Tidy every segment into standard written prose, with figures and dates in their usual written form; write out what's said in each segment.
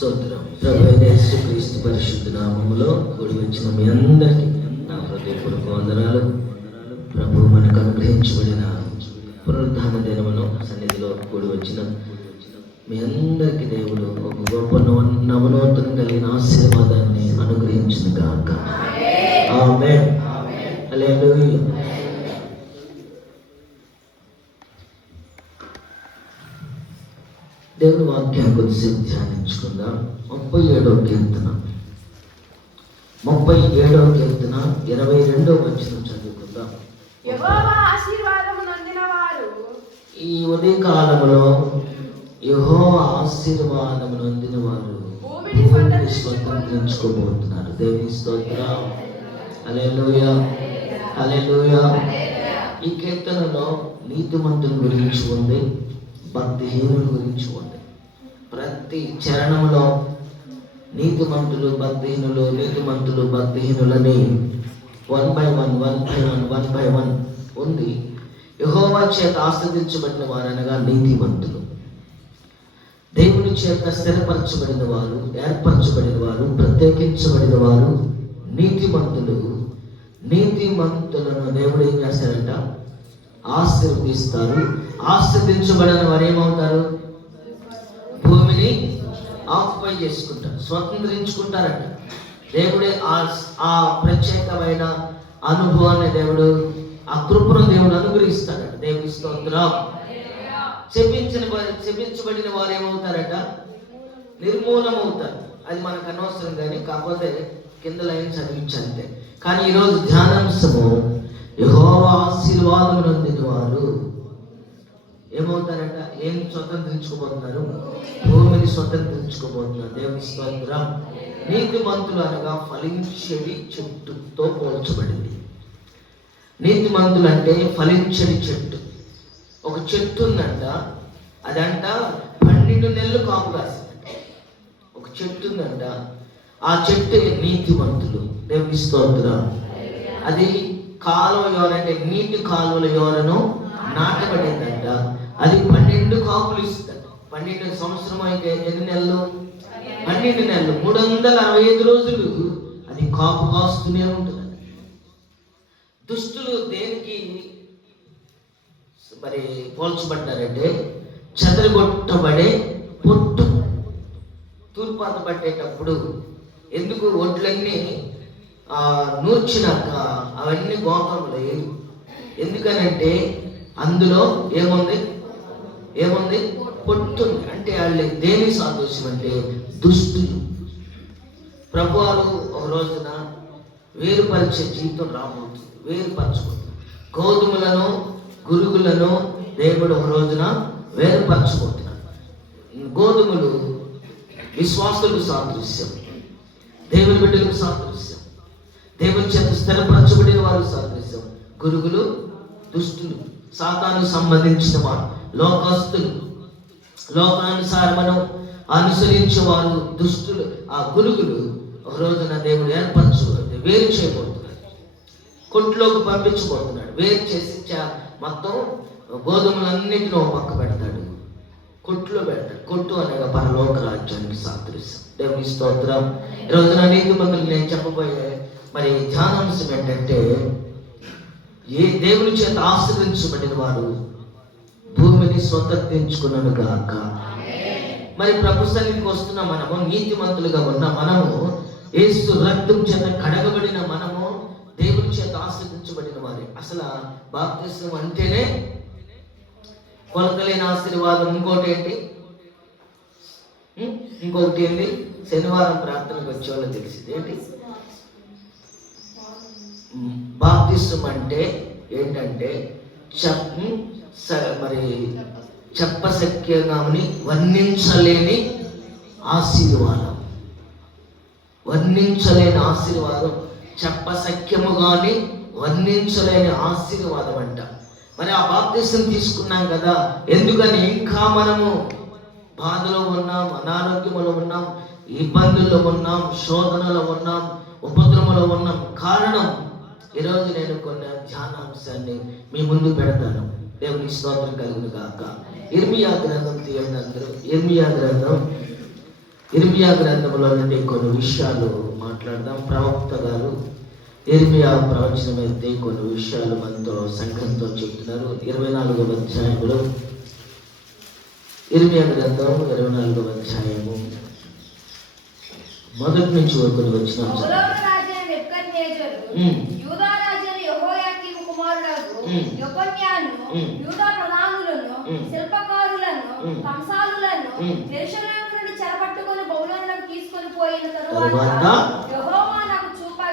స్తోత్రం. ప్రభువైన యేసుక్రీస్తు పరిశుద్ధ నామములో కూడి వచ్చిన మీ అందరికీ నా హృదయపూర్వక వందనాలు. ప్రభు మనకు అనుగ్రహించబడిన పునరుద్ధాన దినమును సన్నిధిలో కూడి వచ్చిన మీ అందరికీ దేవుడు ఒక గొప్ప నవనూతనం కలిగిన ఆశీర్వాదాన్ని అనుగ్రహించును గాక. ఆమేన్. హల్లెలూయా. దేవుని వాక్యాన్ని కొద్దిసేపు ధ్యానించుకుందాం. 37వ కీర్తన 22వ వచనం చదువుకుందాం. ఈ ఉదయ కాలంలో యెహోవా ఆశీర్వాదము నొందిన వారు భూమిని స్వతంత్రించుకోబోతున్నారు. దేవుని స్తోత్రం. హల్లెలూయా, హల్లెలూయా. ఈ కీర్తనలో నీతిమంతుల గురించి ఉంది, భక్తిహీనుల గురించి ఉంది. ప్రతి చరణంలో నీతిమంతులు భక్తిహీనులు, నీతిమంతులు భక్తిహీనులని 1 by 1 ఉంది. యెహోవా చేత ఆస్వాదించబడిన వారు అనగా నీతిమంతులు, దేవుని చేత స్థిరపరచబడిన వారు, ఏర్పరచబడిన వారు, ప్రత్యేకించబడిన వారు నీతిమంతులు. నీతిమంతులను దేవుడు ఏం చేస్తారంట? ఆశీర్వదిస్తారు. ఆశీర్వదించబడిన వారు ఏమవుతారు? భూమిని ఆక్యుపై చేసుకుంటారు, స్వతంత్రించుకుంటారంట. దేవుడే ఆ ప్రత్యేకమైన అనుభవాన్ని దేవుడు, ఆ కృపను దేవుడు అనుగ్రహిస్తాడట. దేవుని స్తోత్రం. చెప్పించబడిన వారు ఏమవుతారట? నిర్మూలమవుతారు. అది మనకు అనవసరం, కానీ కాకపోతే కింద లైన్ చదివించంతే. కానీ ఈరోజు ధ్యానాంశము యెహోవా ఆశీర్వాదం నొందిన వారు ఏమవుతారట? ఏం స్వతంత్రించుకోబోతున్నారు? భూమిని స్వతంత్రించుకోబోతున్నారు. దేవుని స్తోత్రం. నీతిమంతులు అనగా ఫలించేది చెట్టుతో పోల్చబడింది. నీతిమంతులు అంటే ఫలించని చెట్టు. ఒక చెట్టు ఉందంట, అదంట 12 నెలలు కాపు కాసిందంట. ఒక చెట్టు ఉందంట, ఆ చెట్టు నీతిమంతులు. దేవుని స్తోత్రం. అది కాలువ యోరంటే నీటి కాలువల యోరను నాటబడిందంట. అది 12 కాపులు ఇస్తుందంట. 12 సంవత్సరం అయితే ఎన్ని నెలలు? 12 నెలలు, 365 రోజులు అది కాపు కాస్తూనే ఉంటుంది. దుష్టులు దేనికి మరి పోల్చబడ్డారంటే చెదరగొట్టబడే పొట్టు. తూర్పాత పట్టేటప్పుడు ఎందుకు ఒడ్లన్నీ నూర్చినాక అవన్నీ గోపంలో లేదు. ఎందుకనంటే అందులో ఏముంది? పొట్టుంది. అంటే వాళ్ళు దేని సాదృశ్యం అంటే దుష్టులు. ప్రభువారు ఒక రోజున వేరుపరిచే జీవితం రాబోతుంది. వేరుపరచుకుంటుంది. గోధుమలను గురుగులను దేవుడు ఒక రోజున వేరుపరచుకుంటున్నాడు. గోధుమలు విశ్వాసులకు సాదృశ్యం, దేవుని బిడ్డలకు సాదృశ్యం, దేవుని చేత స్థిరపరచబడిన వారు సాదృశ్యం. గురుగులు దుష్టులు, సాతాను సంబంధించిన వారు, లోకస్తులు, లోకానుసారమును అనుసరించే వారు దుష్టులు. ఆ గురుగులు ఒక రోజున దేవుడు ఏర్పరచుకుంటే వేరు చేయబోతున్నాడు. కొట్టులోకి పంపించబోతున్నాడు. వేరు చేసి మొత్తం గోధుమలన్నింటినీ ఒక పక్క పెడతాడు, కొట్టులో పెడతాడు. కొట్టు అనగా పరలోక రాజ్యానికి సాదృశ్యం. దేవుని స్తోత్రం. ఈ రోజున నీతిమంతులు నేను చెప్పబోయే మరి ధ్యానాంశం ఏంటంటే, ఏ దేవుని చేత ఆశీర్వదించబడిన వారు భూమిని స్వతంత్రించుకున్నాను గాక. మరి ప్రభు సన్నిధికి వస్తున్న మనము, నీతిమంతులుగా ఉన్న మనము, యేసు రక్తం చేత కడగబడిన మనము దేవుని చేత ఆశీర్వదించబడిన వారే. అసలు బాప్తిస్మం అంటేనే కొలతలేని ఆశీర్వాదం. ఇంకొకటి ఏంటి? శనివారం ప్రార్థనకు వచ్చేవాళ్ళు తెలిసింది ఏంటి? బాప్తిస్మం అంటే ఏంటంటే మరి చెప్పశక్యంగాని వర్ణించలేని ఆశీర్వాదం. వర్ణించలేని ఆశీర్వాదం, చెప్పశక్యము కానీ వర్ణించలేని ఆశీర్వాదం అంట. మరి ఆ బాప్తిస్మం తీసుకున్నాం కదా, ఎందుకని ఇంకా మనము బాధలో ఉన్నాం, అనారోగ్యంలో ఉన్నాం, ఇబ్బందుల్లో ఉన్నాం, శోధనలో ఉన్నాం, ఉపద్రవంలో ఉన్నాం. కారణం ఈరోజు నేను కొన్ని ధ్యానాంశాన్ని మీ ముందు పెడతాను. దేవుని స్తోత్రం కలుగును గాక. ఇర్మియా గ్రంథం తీయండి అందరూ. ఇర్మియా గ్రంథం ఇర్మియా గ్రంథంలో నుండి కొన్ని విషయాలు మాట్లాడదాం. ప్రవక్త గారు ఇర్మియా ప్రవచనం అయితే కొన్ని విషయాలు మనతో సంఘంతో చెప్తున్నారు. 24వ అధ్యాయంలో, ఇర్మియా గ్రంథం 24వ అధ్యాయము మొదటి నుంచి కొన్ని వచ్చిన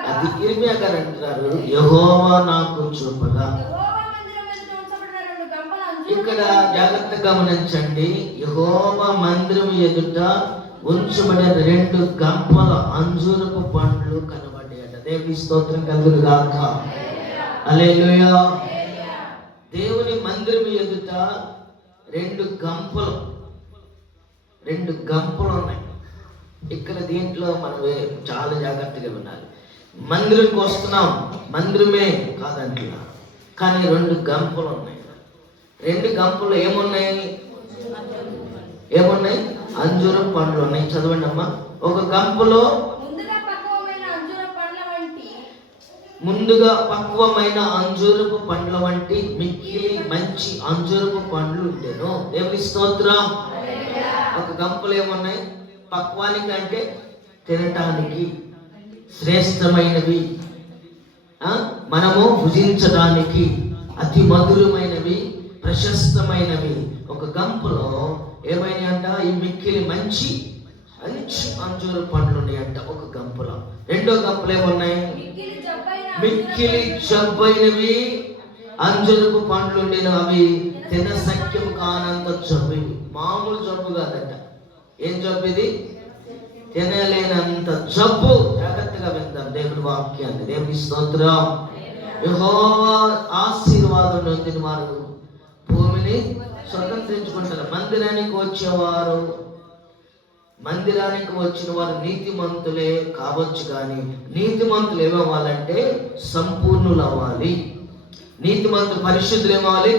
అది ఇర్మియా గారు అంటున్నారు, యెహోవా నాకు చూపగా. ఇక్కడ జాగ్రత్తగా గమనించండి, యెహోవా మందిరం ఎదుట ఉంచబడిన 2 గంపల అంజూరపు పండ్లు కనబడ్డాయట. దేవుని స్తోత్రం కలుగును గాక. హల్లెలూయా. దేవుని మందిరం ఎదుట 2 గంపలు ఉన్నాయి. ఇక్కడ దీంట్లో మనం చాలా జాగ్రత్తగా ఉండాలి. మందిరంకి వస్తున్నాం, మందిరమే కాదంటున్నా, కానీ 2 గంపలు ఉన్నాయి. 2 గంపలు ఏమున్నాయి? అంజూరం పండ్లు ఉన్నాయి. చదవండి అమ్మా. ఒక గంపలో ముందుగా పక్వమైన అంజూరపు పండ్ల వంటి మిక్కిలి మంచి అంజూరపు పండ్లు ఉండేను. దేవుని స్తోత్రం. ఒక గంపలు ఏమున్నాయి? పక్వానికి అంటే తినటానికి శ్రేష్టమైనవి, మనము భుజించడానికి అతి మధురమైనవి, ప్రశస్తమైనవి. ఒక గంపలో ఏమైనా అంట, ఈ మిక్కిలి మంచి అంజూరు పండ్లు ఉన్నాయంట ఒక గంపలో. 2వ గంపలు ఏమున్నాయి? మిక్కిలి జబ్బైనవి అంజూరపు పండ్లు ఉండేను. అవి తిన సఖ్యం కానంత జబ్బు. మామూలు జబ్బు కాదట. ఏం జబ్బు ఇది? తినలేనంత జబ్బు. జాగ్రత్తగా విందాం దేవుని వాక్యాన్ని. దేవుని స్తోత్రం. యెహోవా ఆశీర్వాదం నొందిన వారు భూమిని స్వతంత్రించుకుంటారు. మందిరానికి వచ్చిన వారు నీతిమంతులే కావచ్చు, కానీ నీతిమంతులు ఏమవ్వాలంటే సంపూర్ణులు అవ్వాలి. నీతిమంతులు పరిశుద్ధులు ఏమవ్వాలి?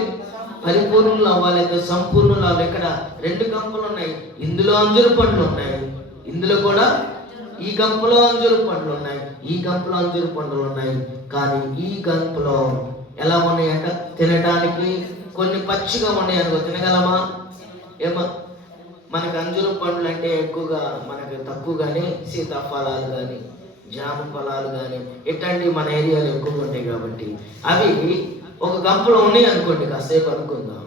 పరిపూర్ణులు అవ్వాలి, సంపూర్ణులు అవ్వాలి. ఇక్కడ 2 గంపలు ఉన్నాయి. ఇందులో అంజూరు పండ్లు ఉన్నాయి, ఇందులో కూడా ఈ గంపలో అంజూరు పండ్లు ఉన్నాయి, ఈ గంపలో అంజూరు పండ్లు ఉన్నాయి. కానీ ఈ గంపలో ఎలా ఉన్నాయంట? తినడానికి కొన్ని పచ్చిగా ఉన్నాయి అనుకో, తినగలమా? ఏమో, మనకు అంజూరు పండ్లు అంటే ఎక్కువగా మనకు తక్కువ, కానీ సీతాఫలాలు కానీ జామ ఫలాలు కానీ ఇట్లాంటివి మన ఏరియాలో ఎక్కువగా ఉంటాయి. కాబట్టి అవి ఒక గంపలో ఉన్నాయి అనుకోండి, కాసేపు అనుకుందాం.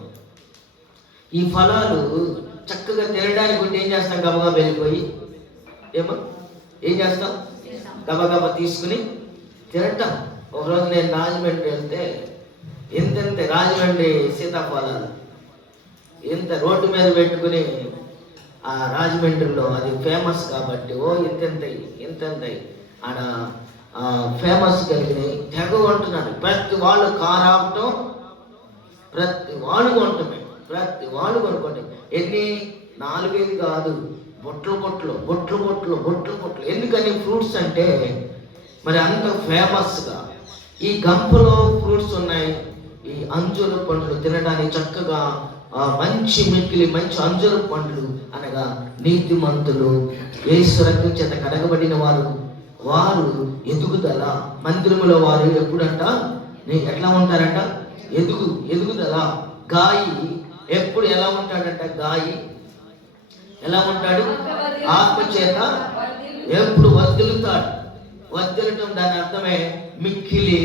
ఈ ఫలాలు చక్కగా తినడానికి ఉంటే ఏం చేస్తాం? గబగబా వెళ్ళిపోయి ఏం చేస్తాం? గబగబా తీసుకుని తినటం. ఒకరోజు నేను రాజమండ్రి వెళ్తే ఎంతెంత రాజమండ్రి సీతాఫలాలు ఎంత రోడ్డు మీద పెట్టుకుని, ఆ రాజమండ్రిలో అది ఫేమస్ కాబట్టి ఇంతెంతయి ఆడ ఫేమస్ కలిగినాయి. తెగ ఉంటున్నాడు. ప్రతి వాళ్ళు కారు ఆపటం, ప్రతి వాళ్ళు కొనుక్కోవటం. ఎన్ని 4-5 కాదు, బొట్లు. ఎందుకని? ఫ్రూట్స్ అంటే మరి అంత ఫేమస్గా ఈ గంపలో ఫ్రూట్స్ ఉన్నాయి. ఈ అంజూరు పండ్లు తినడానికి చక్కగా మిక్కిలి మంచి అంజూరు పండ్లు అనగా నీతిమంతులు, యేసు రక్తం చేత కడగబడిన వారు ఎదుగుదల. మందిరములో వారు ఎప్పుడంట ఎట్లా ఉంటారంట? ఎదుగుదల. గాయి ఎప్పుడు ఎలా ఉంటాడంట? గాయి ఎలా ఉంటాడు? ఆత్మ చేత ఎప్పుడు వర్ధిల్లటం. దాని అర్థమే మిక్కిలి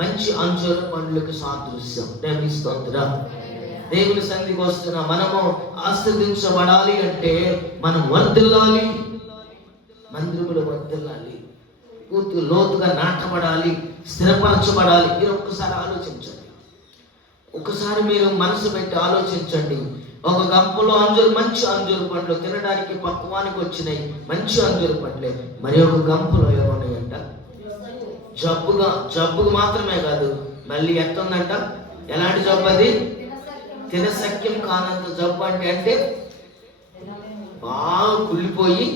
మంచి అంజూరు పండ్లకు సాదృశ్యం. దేవుని స్తోత్రం. దేవుని సన్నిధికి వస్తున్న మనము ఆశీర్వదించబడాలి అంటే మనం వర్ధిల్లాలి, మందిరములో వర్ధిల్లాలి, పూర్తిగా లోతుగా నాటబడాలి, స్థిరపరచబడాలి. మీరు ఒక్కసారి ఆలోచించండి. ఒకసారి మీరు మనసు పెట్టి ఆలోచించండి. ఒక గంపలో మంచి అంజూరు పండ్లు తినడానికి పక్వానికి వచ్చినాయి, మంచి అంజూరు పండ్లే. మరి ఒక గంపలో ఏమన్నాయంట? జబ్బుకు మాత్రమే కాదు, మళ్ళీ ఎట్టుందంట? ఎలాంటి జబ్బు అది? తినసఖ్యం కానంత జబ్బు. అంటే బాగా కుళ్ళిపోయి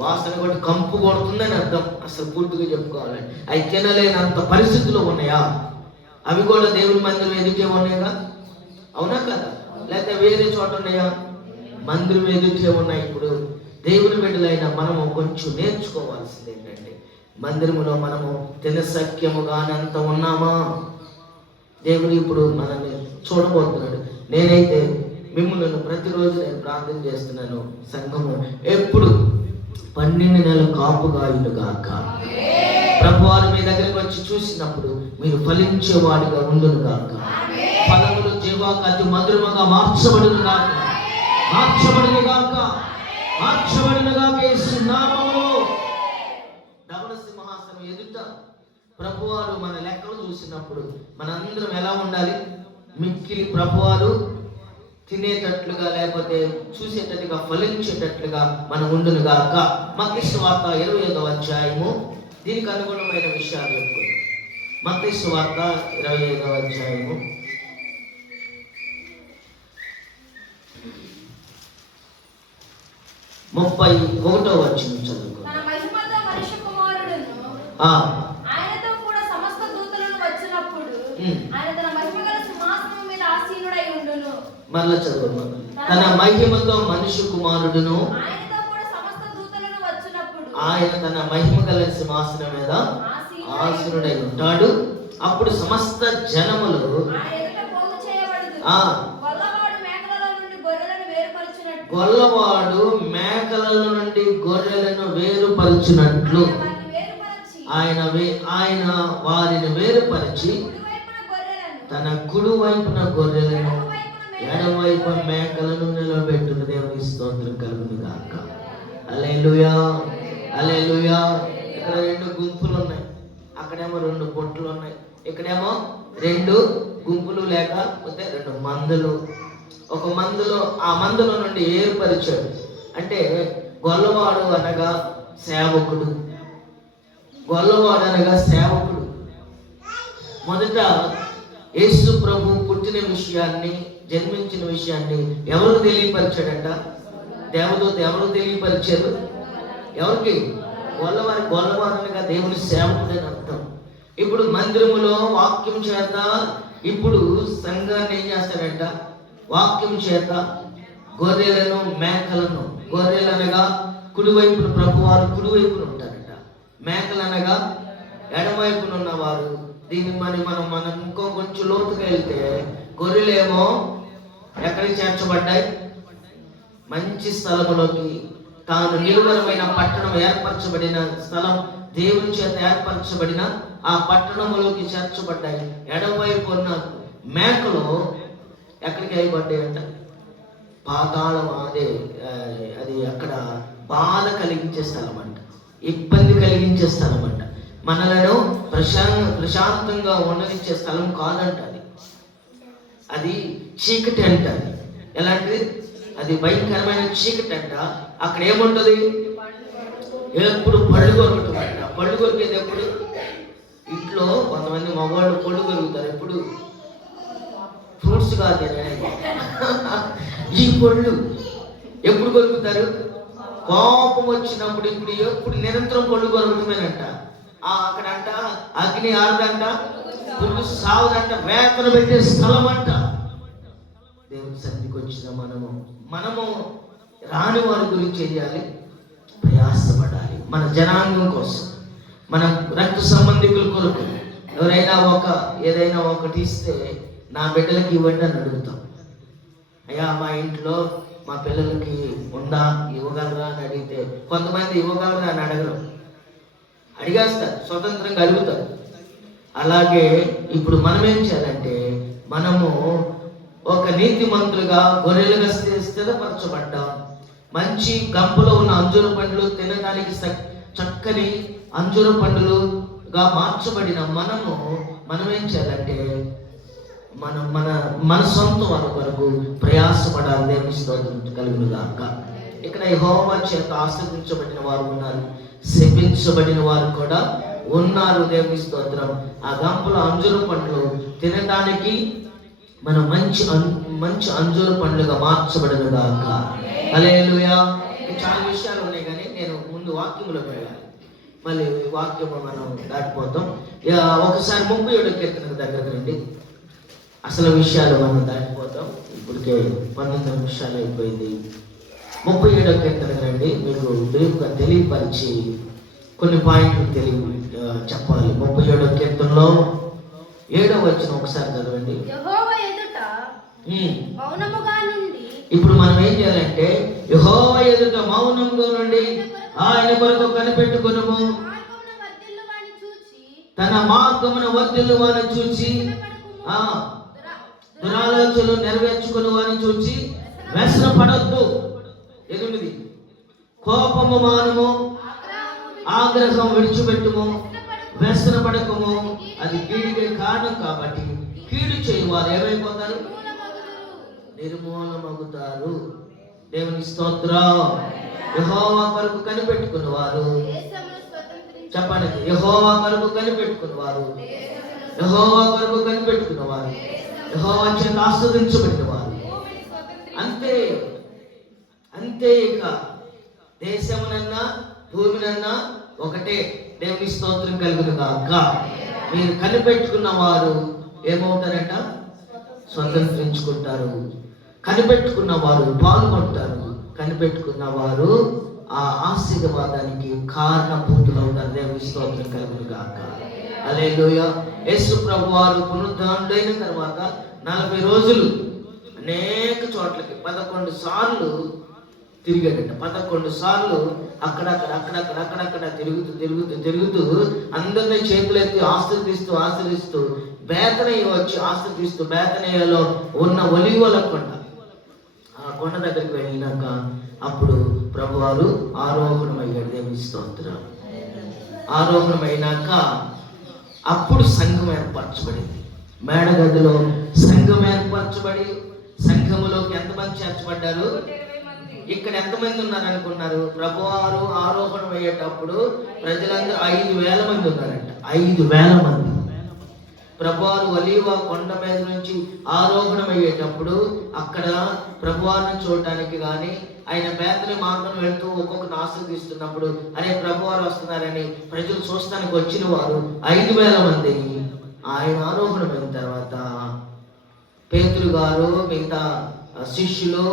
వాసన కొట్టి కంపు కొడుతుందని అర్థం. అసలు పూర్తిగా చెప్పుకోవాలండి, అవి తినలేనంత పరిస్థితుల్లో ఉన్నాయా? అవి కూడా దేవుని మందిరం ఎదుటే ఉన్నాయిగా, అవునా కదా? లేకపోతే వేరే చోట ఉన్నాయా? మందిరం ఎదుటే ఉన్నాయి. ఇప్పుడు దేవుని బిడ్డలైన మనము కొంచెం నేర్చుకోవాల్సింది ఏంటంటే, మందిరములో మనము తినసఖ్యముగానంత ఉన్నామా? దేవుడు ఇప్పుడు మనల్ని చూడబోతున్నాడు. నేనైతే మిమ్మల్ని ప్రతిరోజు నేను ప్రార్థన చేస్తున్నాను, సంఘము ఎప్పుడు 12 నెలల కాపుగాయునుగాక. ప్రభువారు మీ దగ్గరికి వచ్చి చూసినప్పుడు మీరు ఫలించేవాడిగా ఉండునుగాక. ఫలములు జీవాకు అతి మధురముగా మార్చబడునుగాక. యేసు నామములో. ధవళ సింహాసనం ఎదుట ప్రభువారు మన లెక్కలు చూసినప్పుడు మనందరం ఎలా ఉండాలి? మిక్కిలి ప్రభువారు తినేటట్లుగా, లేకపోతే చూసేటట్టుగా, ఫలించేటట్లుగా మనం ఉండునుగాక. మత్తయి సువార్త 25వ అధ్యాయము, దీనికి అనుగుణమైన విషయాలు చెప్పుకుందాం. మత్తయి సువార్త 25వ అధ్యాయము 31వ వచనం చదువుకో. ఆయనతో కూడా సమస్త దూతలను వచ్చినప్పుడు ఆయన తన మహిమగల సింహాసనం మీద ఆసీనుడై ఉండును. మళ్ళా చదువు. తన మహిమతో మనుష్య కుమారుడును ఆయనతో కూడా సమస్త దూతలను వచ్చినప్పుడు ఆయన తన మహిమగల సింహాసనం మీద ఆసీనుడై ఉంటాడు. అప్పుడు సమస్త జనములు ఆయన ఎదుట పోగు చేయబడును. గొల్లవాడు మేకల నుండి గొర్రెలను వేరుపరచినట్లు ఆయన వారిని వేరుపరిచి తన కుడి వైపున గొర్రెలను ఎడమవైపు మేకలను నిలబెట్టును. దేవుని స్తోత్రం కలుగును గాక. హల్లెలూయా, హల్లెలూయా. ఇక్కడ 2 గుంపులు ఉన్నాయి, అక్కడేమో 2 పొట్లు ఉన్నాయి, ఇక్కడేమో 2 గుంపులు లేకపోతే 2 మందులు. ఒక మందులో, ఆ మందులో నుండి ఏర్పరిచాడు. అంటే గొల్లవాడు అనగా సేవకుడు. గొల్లవాడు అనగా సేవకుడు. మొదట యేసు ప్రభు పుట్టిన విషయాన్ని, జన్మించిన విషయాన్ని ఎవరు తెలియపరిచాడంట? దేవదూత. ఎవరు తెలియపరిచారు? ఎవరికి? గొల్లవాడు అనగా దేవుని సేవకుడని అర్థం. ఇప్పుడు మందిరములో వాక్యం చేత ఇప్పుడు సంఘాన్ని ఏం చేస్తాడంట? వాక్యం చేత గొర్రెలను మేకలను, గొర్రెలు అనగా కుడివైపున ప్రభువారు కుడివైపున ఉంటారట, మేకలు అనగా ఎడమవైపున ఉన్నవారు. దీన్ని మనం ఇంకో కొంచెం లోతుగా వెళ్తే, గొర్రెలేమో ఎక్కడికి చేర్చబడ్డాయి? మంచి స్థలములోకి, తాను నిలువరమైన పట్టణం ఏర్పరచబడిన స్థలం, దేవుని చేత ఏర్పరచబడిన ఆ పట్టణములోకి చేర్చబడ్డాయి. ఎడమవైపు ఉన్న మేకలు ఎక్కడికి అయిపడ్డాయంట? పాతాళం. అది అక్కడ బాధ కలిగించే స్థలం అంట, ఇబ్బంది కలిగించే స్థలం అంట. మనలను ప్రశాంతంగా ఉండనిచ్చే స్థలం కాదంట. అది చీకటి అంట. ఎలాంటిది? అది భయంకరమైన చీకటి అంట. అక్కడ ఏముంటది? ఎప్పుడు పళ్ళు కొరకటం అంట. పళ్ళు కొరికేది ఎప్పుడు? ఇంట్లో కొంతమంది మగవాళ్ళు పళ్ళు కొరుకుతారు. ఎప్పుడు? ఫ్రూట్స్ కాదు, ఈ పళ్ళు ఎప్పుడు కొరుకుతారు? కోపం వచ్చినప్పుడు. ఇప్పుడు ఎప్పుడు నిరంతరం పళ్ళు కొరకటమేనంట. అక్కడంట అగ్ని ఆరదంట, పురుగు సావదంట, వేతన పెట్టే స్థలం అంట. దేవుని సన్నిధికి వచ్చిన మనము రాని వారి గురించి చేయాలి, ప్రయాసపడాలి. మన జనాంగం కోసం, మన రక్త సంబంధికుల కొరకు. ఎవరైనా ఏదైనా ఒకటి ఇస్తే, నా బిడ్డలకి ఇవ్వండి అని అడుగుతాం. అయ్యా మా ఇంట్లో మా పిల్లలకి ఉందా, ఇవ్వగలరా అని అడిగితే, కొంతమంది ఇవ్వగలరా అని అడగరు, అడిగేస్తారు, స్వతంత్రంగా అడుగుతారు. అలాగే ఇప్పుడు మనం ఏం చేయాలంటే, మనము ఒక నీతిమంతులుగా గొర్రెలుగా స్థిరపరచబడ్డాం. మంచి గంపలో ఉన్న అంజూర పండ్లు తినడానికి చక్కని అంజూర పండ్లుగా మార్చబడిన మనం ఏం చేయాలంటే, మన సొంత వాళ్ళ కొరకు ప్రయాసపడాలి. దేవుని స్తోత్రం కలుగును గాక. ఇక్కడ యెహోవా చేత ఆశీర్వదించబడిన వారు ఉన్నారు, శపించబడిన వారు కూడా ఉన్నారు. దేవుని స్తోత్రం. ఆ గంపలో అంజూర పండ్లు తినడానికి మనం మంచి అంజూర పండ్లుగా మార్చబడిన గాక. హల్లెలూయా. చాలా విషయాలు ఉన్నాయి, కానీ నేను ముందు వాక్యంలో వెళ్ళాలి. మళ్ళీ వాక్యము మనం దాటిపోతాం. ఒకసారి 37వ కీర్తన దగ్గరకు రండి. అసలు విషయాలు మనం దాటిపోతాం. ఇప్పటికే 19 నిమిషాలు అయిపోయింది. 37వ కీర్తన రండి. మీకు బ్రీఫ్గా తెలియపరిచి కొన్ని పాయింట్లు చెప్పాలి. 37వ కీర్తనలో 7వ వచనం ఒకసారి చదవండి. యెహోవా ఎదుట మౌనముగా నుండి. ఇప్పుడు మనం ఏం చేయాలంటే యెహోవా ఎదుట మౌనంగా నుండి ఆయన కొరకు కనిపెట్టుకొనుము. తన మార్గమున వర్ధిల్లు వారిని చూచి దురాలోచనలు నెరవేర్చుకుని వారిని చూచి వ్యసన పడొద్దు. 8 కోపము మానుము, ఆగ్రహం విడిచిపెట్టుము, వ్యసన పడకము, అది కీడికే కారణం కాబట్టి కీడు చేయవారు ఏమైపోతారు? నిర్మూలమవుతారు. దేవుని స్తోత్రం. యెహోవా కొరకు కనిపెట్టుకుని వారు చెప్పండి. యెహోవా కొరకు కనిపెట్టుకుని వారు, యెహోవా కొరకు కనిపెట్టుకున్న వారు, యెహోవా చేత ఆస్వాదించబడిన వారు. అంతే అంతే. ఇక దేశమునన్నా భూమినన్నా ఒకటే. దేవుని స్తోత్రం కలుగును గాక. మీరు కనిపెట్టుకున్న వారు ఏమవుతారంట? స్వతంత్రించుకుంటారు. కనిపెట్టుకున్న వారు పాల్గొంటారు. కనిపెట్టుకున్న వారు ఆ ఆశీర్వాదానికి కారణభూతులు అవుతారు. దేవుని స్తోత్రం కలుగును గాక. హల్లెలూయా. యేసు ప్రభు వారు పునరుద్ధానుడైన తర్వాత 40 రోజులు అనేక చోట్లకి 11 సార్లు తిరిగాడట. 11 సార్లు అక్కడక్కడ తిరుగుతూ అందరినీ చేతులెత్తి ఆశీర్దిస్తూ బేతనయ్య వచ్చి ఆశీర్దిస్తూ బేతనయ్యలో ఉన్న ఒలీవల కొండ, ఆ కొండ దగ్గరికి వెళ్ళినాక అప్పుడు ప్రభువారు ఆరోహణమయ్యాడు. దేవుని స్తోత్రం. ఆరోహణమైనాక అప్పుడు సంఘం ఏర్పరచబడింది. మేడగదిలో సంఘం ఏర్పరచబడి సంఘములోకి ఎంతమంది చేర్చబడ్డారు? ఇక్కడ ఎంతమంది ఉన్నారు అనుకున్నారు? ప్రభువారు ఆరోహణం అయ్యేటప్పుడు ప్రజలందరూ 5,000 మంది ఉన్నారంట. 5,000 మంది. ప్రభువారు ఒలీవ కొండ మీద నుంచి ఆరోహణం అయ్యేటప్పుడు అక్కడ ప్రభువారిని చూడటానికి కానీ ఆయన బేతని మార్గం వెళ్తూ ఒక్కొక్కరిని ఆశీర్దిస్తున్నప్పుడు అరే ప్రభువారు వస్తున్నారని ప్రజలు చూస్తానికి వచ్చిన వారు 5,000 మంది. ఆయన ఆరోహణమైన తర్వాత పేతురు గారు, మిగతా శిష్యులు,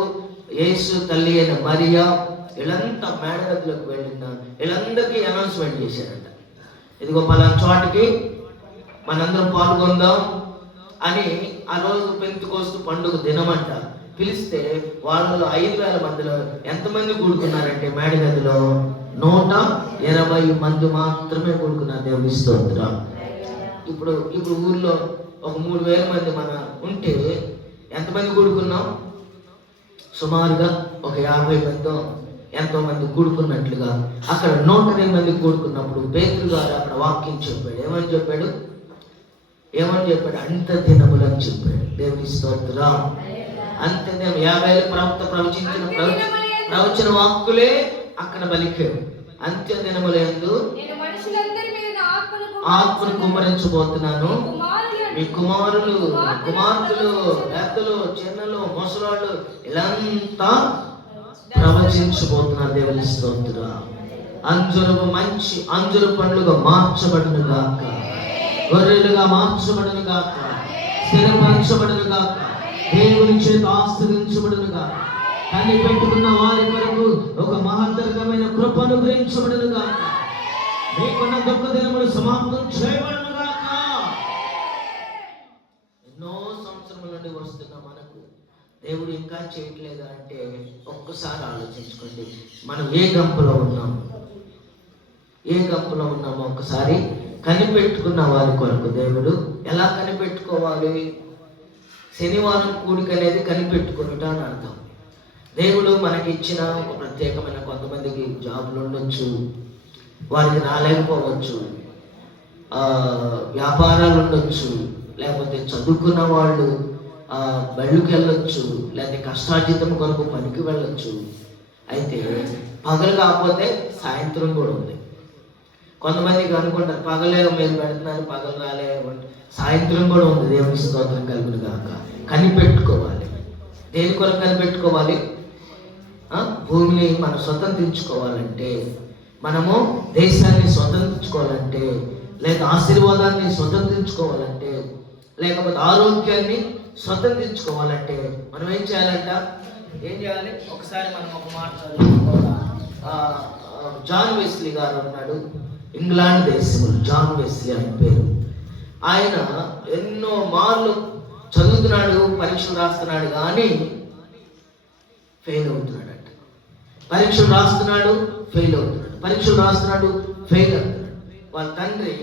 యేసు తల్లి అయిన మరియా, వీళ్ళంతా మేడగదిలోకి వెళ్ళిన వీళ్ళందరికీ అనౌన్స్మెంట్ చేశారంట. ఇదిగో పలానా చోటికి మనందరం పాల్గొందాం అని. ఆ రోజు పెంతెకోస్తు పండుగ దినమంట. పిలిస్తే వాళ్ళలో 5,000 మందిలో ఎంతమంది కూడుకున్నారంటే మేడగదిలో 120 మంది మాత్రమే కూడుకున్నారు. దేవుని స్తోత్రం. ఇప్పుడు ఊర్లో ఒక 3,000 మంది మన ఉంటే ఎంతమంది కూడుకున్నాం? సుమారుగా ఒక 50 మందో ఎంతో మంది కూడుకున్నట్లుగా అక్కడ 120 మంది కూడుకున్నప్పుడు పేతురు గారు అక్కడ వాక్యం చెప్పాడు. ఏమని చెప్పాడు? అంత దినములు అని చెప్పాడు. దేవుని స్తోత్రం. అంత దినం 50 ప్రవక్త ప్రవచన వాక్కులే అక్కడ బలికాడు. అంత్య దినములందు ఆత్మను కుమ్మరించబోతున్నాను. మీ కుమారులు, కుమార్తెలు, పెద్దలు, చిన్నలు, ముసలాళ్ళు ఇలాంతా ప్రవచించబోతున్నారు. దేవుని స్తోత్రం. మంచి అంజురు పండ్లుగా మార్చబడును గాక, గొర్రెలుగా మార్చబడును గాక, స్థిరపరచబడును గాక, దేవుని చేత ఆశ్రయించబడును గాక, కనిపెట్టుకున్న వారి కొరకు ఒక మహత్తరమైన కృపను గ్రహించబడును గాక, మీకున్న దుఃఖ దినములు సమాప్తం చేయబడును గాక. ఎన్నో సంవత్సరముల నుండి వస్తున్న మనకు దేవుడు ఇంకా చేయట్లేదు అంటే ఒక్కసారి ఆలోచించుకోండి. మనం ఏ గంపలో ఉన్నామో ఒక్కసారి కనిపెట్టుకున్న వారి కొరకు దేవుడు ఎలా కనిపెట్టుకోవాలి? శనివారం కూడిక అనేది కనిపెట్టుకునుట అని అర్థం. దేవుడు మనకి ఇచ్చిన ఒక ప్రత్యేకమైన కొంతమందికి జాబులు ఉండొచ్చు, వారికి రాలేకపోవచ్చు, వ్యాపారాలు ఉండొచ్చు, లేకపోతే చదువుకున్న వాళ్ళు బళ్ళుకి వెళ్ళొచ్చు, లేకపోతే కష్టార్జితం కొరకు పనికి వెళ్ళొచ్చు. అయితే పగలు కాకపోతే సాయంత్రం కూడా ఉంది. కొంతమందికి అనుకుంటారు పగలే మీరు పెడుతున్నారు, పగలు రాలే, సాయంత్రం కూడా ఉంది. దేవుని స్తోత్రం కలుగును గాక. కనిపెట్టుకోవాలి. దేని కొరకు కనిపెట్టుకోవాలి? భూమిని మనం స్వతంత్రించుకోవాలంటే, మనము దేశాన్ని స్వతంత్రించుకోవాలంటే, లేక ఆశీర్వాదాన్ని స్వతంత్రించుకోవాలంటే, లేకపోతే ఆరోగ్యాన్ని స్వతంత్రించుకోవాలంటే మనం ఏం చేయాలంట? ఏం చేయాలి? ఒకసారి మనం ఒక మాట చదువుకోవాలి. జాన్ వెస్లీ గారు ఉన్నాడు, ఇంగ్లాండ్ దేశంలో జాన్ వెస్లీ అని పేరు. ఆయన ఎన్నో మార్లు చదువుతున్నాడు, పరీక్షలు రాస్తున్నాడు, కానీ ఫెయిల్ అవుతున్నాడు అంట. పరీక్షలు రాస్తున్నాడు, ఫెయిల్ అవుతున్నాడు, పరీక్షలు రాస్తున్నాడు, ఫెయిల్ అవుతున్నాడు. వాళ్ళ తండ్రి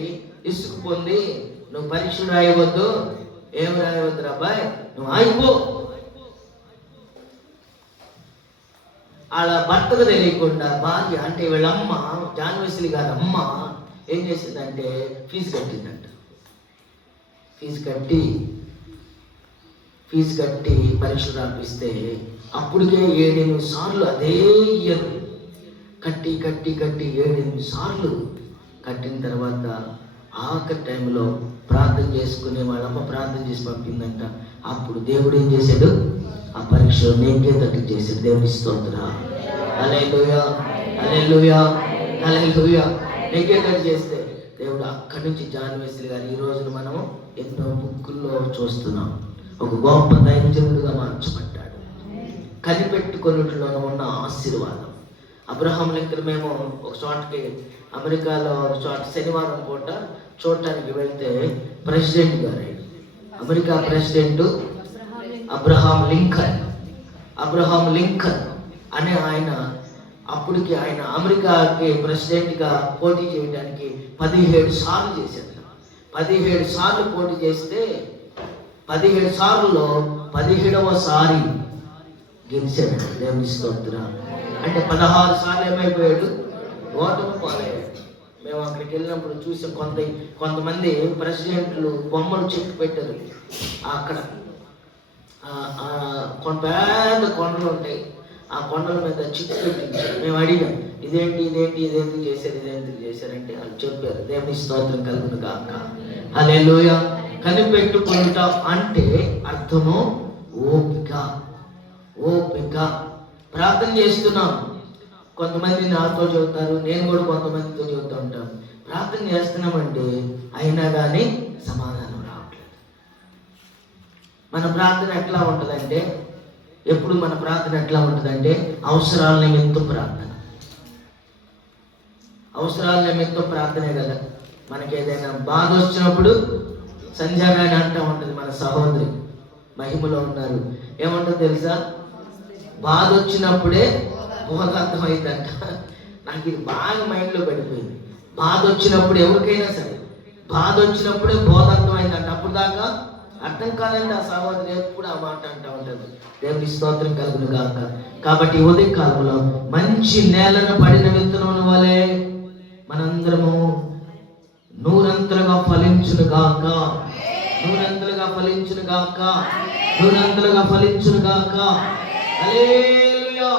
ఇసుకు పొంది, నువ్వు పరీక్షలు రాయవద్దు, ఏం రాయవద్దు అబ్బాయి, నువ్వు ఆగిపో. వాళ్ళ భర్తకు తెలియకుండా భార్య, అంటే వీళ్ళమ్మ, జాన్ వెస్లీ గారి అమ్మ ఏం చేసిందంటే ఫీజు కట్టిందంట. ఫీజు కట్టి పరీక్షలు రాపిస్తే అప్పటికే 7-8 సార్లు అదే ఇయర్ కట్టి 7-8 సార్లు కట్టిన తర్వాత ఆఖరి టైంలో ప్రార్థన చేసుకుని వాళ్ళమ్మ ప్రార్థన చేసి పంపిందంట. అప్పుడు దేవుడు ఏం చేశాడు? ఆ పరీక్షలో నేకే తగ్గి చేశాడు. దేవుని స్తోత్రం. హల్లెలూయా, హల్లెలూయా, హల్లెలూయా. నేకే తగ్గి చేస్తే దేవుడు అక్కడి నుంచి జాన్ వెస్లీ గారు ఈ రోజున మనం ఎన్నో బుక్కుల్లో చూస్తున్నాం. ఒక గొప్ప దైవజనుడుగా మార్చబడ్డాడు. కనిపెట్టుకొనుటలోనే ఉన్న ఆశీర్వాదం. అబ్రహాం లింకన్ మేము ఒక చోటకి అమెరికాలో ఒక చోట శనివారం పూట చూడటానికి వెళ్తే ప్రెసిడెంట్ గారు, అమెరికా ప్రెసిడెంట్ అబ్రహాం లింకన్ అనే ఆయన, అప్పటికి ఆయన అమెరికాకి ప్రెసిడెంట్గా పోటీ చేయడానికి 17 సార్లు చేశాడు. 17 సార్లు పోటీ చేస్తే 17 సార్లలో 17వ సారి గెలిచాడు. దేవుని స్తోత్రం. అంటే 16 సార్లు ఏమైపోయాడు? ఓటమి పాలయ్యాడు. మేము అక్కడికి వెళ్ళినప్పుడు చూసి కొంతమంది ప్రెసిడెంట్లు బొమ్మలు చెక్కి పెట్టారు. అక్కడ పెద్ద కొండలు ఉంటాయి, ఆ కొండల మీద చిక్కు పెట్టించారు. మేము అడిగాం, ఇదేంటి చేశారంటే వాళ్ళు చెప్పారు. దేవుని స్తోత్రం కలుగును గాక. హల్లెలూయా. కనిపెట్టుకొనుట అంటే అర్థము ఓపిక. ప్రార్థన చేస్తున్నాం. కొంతమంది నాతో చెబుతారు, నేను కూడా కొంతమందితో చెబుతూ ఉంటాను. ప్రార్థన చేస్తున్నామంటే అయినా కానీ సమాధానం రావట్లేదు. మన ప్రార్థన ఎట్లా ఉంటుందంటే, ఎప్పుడు మన ప్రార్థన ఎట్లా ఉంటుందంటే అవసరాల నిమిత్తం ప్రార్థనే కదా. మనకి ఏదైనా బాధ వచ్చినప్పుడు సంధ్యారాయణ అంటూ ఉంటుంది, మన సహోదరి మహిమలో ఉన్నారు, ఏమంటుందో తెలుసా? బాధ వచ్చినప్పుడే బోధార్థం అయిందంట. నాకు ఇది బాగా మైండ్లో పడిపోయింది. బాధ వచ్చినప్పుడు ఎవరికైనా సరే బాధ వచ్చినప్పుడే బోధార్థం అయిందంట. అప్పుడు దాకా అర్థం కాదండి. ఆ సహోదరి ఎప్పుడు ఆ మాట అంటూ ఉంటుంది. దేవుని స్తోత్రం కలుగును గాక. కాబట్టి ఉదయ కాలంలో మంచి నేలను పడిన విత్తనముల వలె మనందరము నూరంతలుగా ఫలించును గాక. నూరంతలుగా హల్లెలూయా.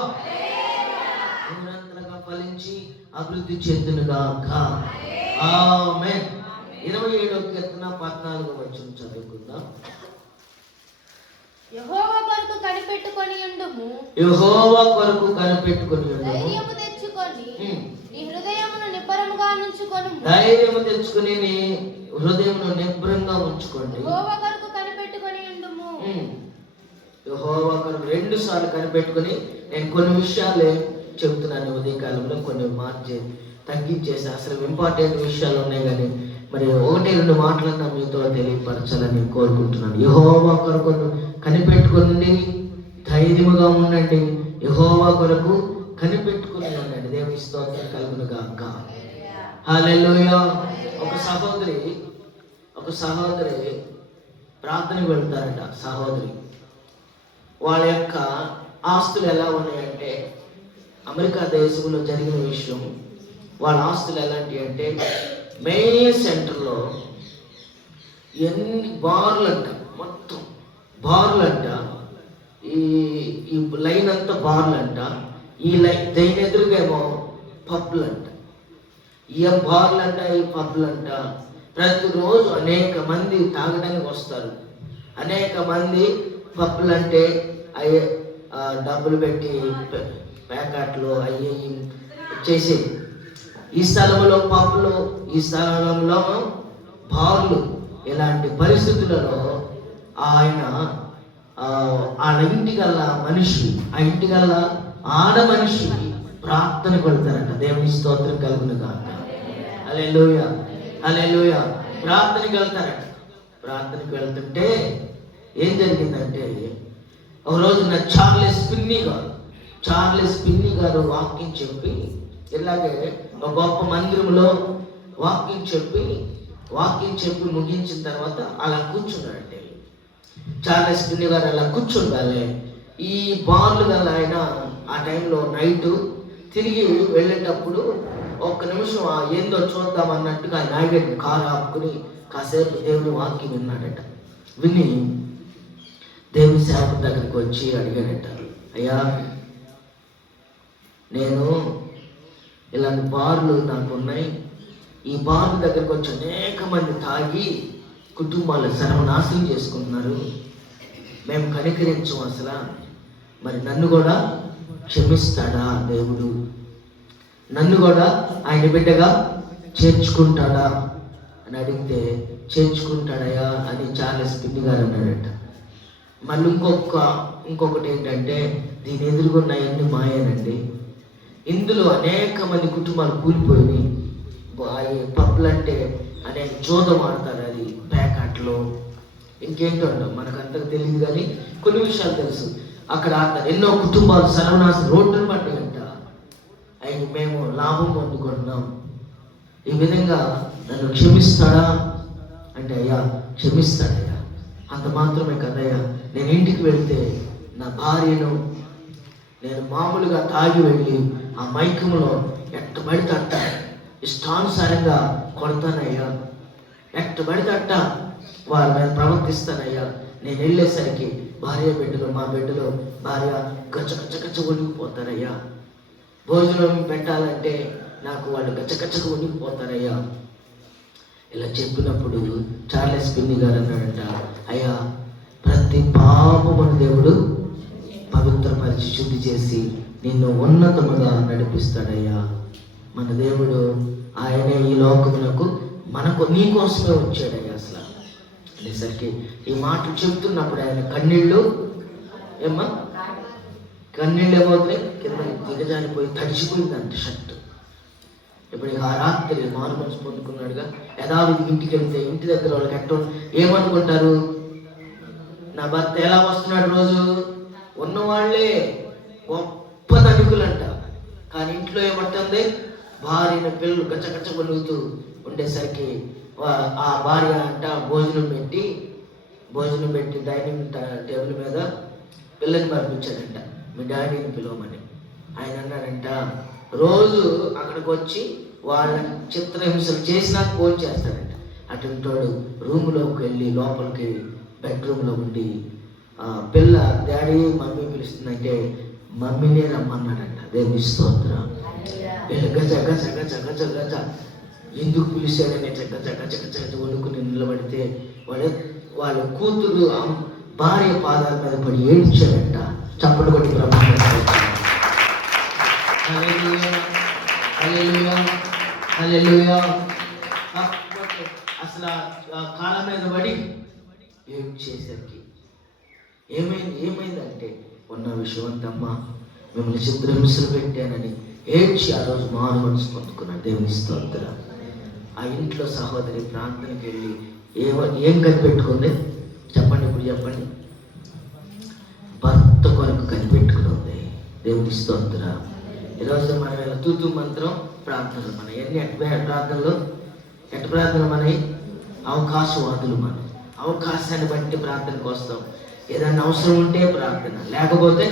నూరంతలుగా ఫలించి అభివృద్ధి చెందును గాక. ఆమేన్. 27వ కీర్తన 14వ వచనం చదువుకుందాం. యెహోవా కొరకు కనిపెట్టుకొని ఉండుము. ధైర్యము తెచ్చుకొని నీ హృదయమును నిబ్బరముగా ఉంచుకొనుము. ధైర్యము తెచ్చుకొని నీ హృదయమును నిబ్బరంగా ఉంచుకోండి. యెహోవా కొరకు కనిపెట్టుకొని ఉండుము. యెహోవా కొరకు 2 సార్లు కనిపెట్టుకొని, నేను కొన్ని విషయాలే చెబుతున్నాను ఉదయకాలంలో, కొన్ని మార్చి తగ్గించేసి అసలు ఇంపార్టెంట్ విషయాలు ఉన్నాయి, కానీ మరి 1-2 మాటలన్నా మీతో తెలియపరచాలని కోరుకుంటున్నాను. యెహోవా కొరకు కనిపెట్టుకుని ధైర్యముగా ఉండండి. యెహోవా కొరకు కనిపెట్టుకుని ఉండండి. దేవుని స్తోత్రం కలుగును గాక. హల్లెలూయా. ఒక సహోదరి ప్రార్థనకు వెళ్తారట. సహోదరి వాళ్ళ యొక్క ఆస్తులు ఎలా ఉన్నాయంటే, అమెరికా దేశంలో జరిగిన విషయం, వాళ్ళ ఆస్తులు ఎలాంటివి అంటే, మెయిన్ సెంటర్లో ఎన్ని బార్లంట, మొత్తం బార్లంట, ఈ లైన్ అంతా బార్లంట, ఈ లైన్ దీని ఎదురుగేమో పబ్బులంట. ఈ బార్లంట, ఈ పబ్బులంట. ప్రతిరోజు అనేక మంది తాగడానికి వస్తారు. అనేక మంది పబ్బులంటే అయ్యే డబ్బులు పెట్టి ప్యాకెట్లు అయ్యి చేసి, ఈ స్థలంలో పబ్బులు, ఈ స్థలంలో బార్లు. ఇలాంటి పరిస్థితులలో ఆయన వాళ్ళ ఇంటికల్లా మనిషి, ఆ ఇంటికల్లా ఆడ మనిషి ప్రార్థనకు వెళ్తారంట. దేవుని స్తోత్రం కలుగును గాక. హల్లెలూయా, హల్లెలూయా. ప్రార్థనకి వెళ్తారంట. ప్రార్థనకి వెళ్తుంటే ఏం జరిగిందంటే, ఒక రోజున చార్లెస్ పిన్నీ గారు వాక్యం చెప్పి, ఇలాగే ఒక గొప్ప మందిరంలో వాక్యం చెప్పి ముగించిన తర్వాత అలా కూర్చున్నాడంటే, చార్లెస్ పిన్ని గారు అలా కూర్చుండాలి. ఈ బార్లు గల ఆయన ఆ టైంలో నైట్ తిరిగి వెళ్ళేటప్పుడు ఒక్క నిమిషం ఏందో చూద్దాం అన్నట్టుగా ఆయన ఆగాడు. కారు ఆపుకుని కాసేపు దేవుని వాక్యం విన్నాడట. విని దేవుని సేవకు దగ్గరికి వచ్చి అడిగాడట, అయ్యా, నేను ఇలాంటి బార్లు నాకు ఉన్నాయి, ఈ బార్ల దగ్గరకు వచ్చి అనేక మంది తాగి కుటుంబాలు సర్వనాశనం చేసుకుంటున్నారు, మేము కనికరించం అసలు, మరి నన్ను కూడా క్షమిస్తాడా దేవుడు? నన్ను కూడా ఆయన బిడ్డగా చేర్చుకుంటాడా అని అడిగితే, చేర్చుకుంటాడయా అని చార్లెస్ పిన్ని గారు అన్నాడట. మళ్ళీ ఇంకొకటి ఏంటంటే, దీని ఎదురుగున్న ఎన్ని మాయేనండి, ఇందులో అనేక మంది కుటుంబాలు కూలిపోయినాయి. పబ్బులు అంటే అనేక జోదం ఆడతారు, అది ప్యాకెట్లో ఇంకేంటో మనకంతకు తెలియదు, కానీ కొన్ని విషయాలు తెలుసు. అక్కడ ఆడతారు. ఎన్నో కుటుంబాలు సర్వనాశనం, రోడ్డును పడ్డాయంట. అవి మేము లాభం పొందుకుంటున్నాం. ఈ విధంగా నన్ను క్షమిస్తాడా అంటే, అయ్యా క్షమిస్తాడయ్యా, అంత మాత్రమే కదయ్యా. నేను ఇంటికి వెళ్తే నా భార్యను నేను మామూలుగా తాగి వెళ్ళి ఆ మైకంలో ఎట్టబడితే అట్ట ఇష్టానుసారంగా కొడతానయ్యా, ఎట్టబడితే అట్ట వారి మీద ప్రవర్తిస్తానయ్యా. నేను వెళ్ళేసరికి మా బిడ్డలో భార్య గచ్చ వణికిపోతారయ్యా. భోజనం పెట్టాలంటే నాకు వాళ్ళు గచ్చగచ్చగా వణికిపోతారయ్యా. ఇలా చెప్పినప్పుడు చార్లెస్ పిన్ని గారు అన్నాడంట, అయ్యా, ప్రతి పాపమును దేవుడు పవిత్రపరిచి శుద్ధి చేసి నిన్ను ఉన్నతముగా నడిపిస్తాడయ్యా. మన దేవుడు ఆయనే ఈ లోకములకు నీ కోసమే వచ్చాడయ్యా. అసలు అనేసరికి ఈ మాటలు చెప్తున్నప్పుడు ఆయన కన్నీళ్ళు ఏమవుతాయి, కింద దిగజారిపోయి తడిచిపోయిందంట షర్ట్. ఇప్పుడు ఇక ఆ రాత్రి మారు మనసు పొందుకున్నాడుగా, యథావిధి ఇంటికి వెళ్తే ఇంటి దగ్గర వాళ్ళకి ఏమనుకుంటారు, నా భర్త ఎలా వస్తున్నాడు, రోజు ఉన్నవాళ్లే గొప్ప ధనికులంట. కానీ ఇంట్లో ఏమంటుంది, భార్యను పిల్లలు గచ్చగచ్చ కొలుగుతూ ఉండేసరికి ఆ భార్య అంట భోజనం పెట్టి డైనింగ్ టేబుల్ మీద పిల్లని పంపించాడంట, మీ డాడీని పిలవమని. ఆయన అన్నాడంట, రోజు అక్కడికి వచ్చి వాళ్ళని చిత్రహింసలు చేసినాక ఫోన్ చేస్తాడంట. అటుంటాడు రూమ్లోకి వెళ్ళి లోపలికి బెడ్రూమ్లో ఉండి పిల్ల డాడీ మమ్మీ పిలుస్తుందంటే మమ్మీనే రమ్మన్నాడంట. దేవుని స్తోత్రం. పిల్ల గజ ఎందుకు పిలిచాడని చక్క వణుకుని నిలబడితే వాళ్ళ కూతురు భార్య పాదాల మీద పడి ఏడ్చాడంట. చప్పటి కొట్టి అసలు కాళ్ళ మీద పడి ఏడ్చేసరికి ఏమైందంటే, ఉన్న విషయం అంతమ్మా మిమ్మల్ని చిత్రహింసలు పెట్టానని ఏడ్చి ఆ రోజు మారు మనసు పొందుకున్నాడు. దేవుని స్తోత్రం. ఆ ఇంట్లో సహోదరి ప్రాంతానికి వెళ్ళి ఏం కనిపెట్టుకుంది చెప్పండి, ఇప్పుడు చెప్పండి. భర్త కొరకు కనిపెట్టుకుని ఉంది. దేవుని స్తోత్రం. ఈరోజు మనం ఇలా తూతు మంత్రం ప్రార్థనలు, మన ఎన్ని ప్రార్థనలు మనవి అవకాశవాదులు. మనం అవకాశాన్ని బట్టి ప్రార్థనకు వస్తాం. ఏదన్నా అవసరం ఉంటే ప్రార్థన, లేకపోతే